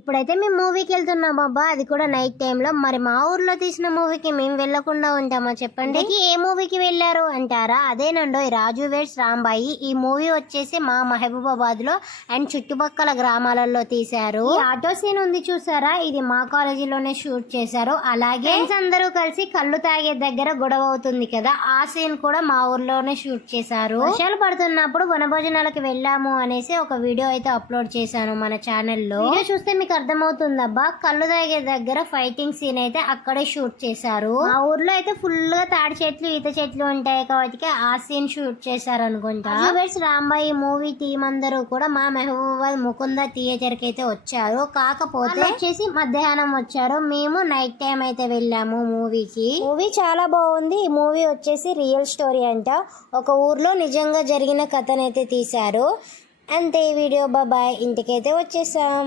ఇప్పుడైతే మేము మూవీకి వెళ్తున్నాం బాబా, అది కూడా నైట్ టైంలో. మరి మా ఊర్లో తీసిన మూవీకి మేము వెళ్ళకుండా ఉంటామా చెప్పండి? ఏ మూవీకి వెళ్ళారు అంటారా? అదేనండో రాజు వెడ్స్ రాంబాయి. ఈ మూవీ వచ్చేసి మా మహబూబాబాద్ లో అండ్ చుట్టుపక్కల గ్రామాలలో తీశారు. ఈ ఆటో సీన్ ఉంది చూసారా, ఇది మా కాలేజీలోనే షూట్ చేశారు. అలాగే ఫ్రెండ్స్ అందరూ కలిసి కళ్ళు తాగే దగ్గర గొడవ అవుతుంది కదా, ఆ సీన్ కూడా మా ఊర్లోనే షూట్ చేశారు. వర్షాలు పడుతున్నప్పుడు వనభోజనాలకు వెళ్ళాము అనేసి ఒక వీడియో అయితే అప్లోడ్ చేశాను మన ఛానల్లో. వీడియో చూస్తే మీకు అర్థమవుతుందబ్బా, కళ్ళు తాగే దగ్గర ఫైటింగ్ సీన్ అయితే అక్కడే షూట్ చేశారు. ఆ ఊర్లో అయితే ఫుల్ గా తాడి చెట్లు ఈత చెట్లు ఉంటాయి కాబట్టి ఆ సీన్ షూట్ చేశారు అనుకుంటా. రాంబాయి మూవీ టీం అందరూ కూడా మా మహబూబాబాద్ ముకుంద థియేటర్ కి అయితే వచ్చారు. కాకపోతే వచ్చేసి మధ్యాహ్నం వచ్చారు, మేము నైట్ టైం అయితే వెళ్ళాము మూవీకి. మూవీ చాలా బాగుంది. ఈ మూవీ వచ్చేసి రియల్ స్టోరీ అంట, ఒక ఊర్లో నిజంగా జరిగిన కథనైతే తీశారు. అంతే వీడియో, బాబాయ్, ఇంటికైతే వచ్చేసాం.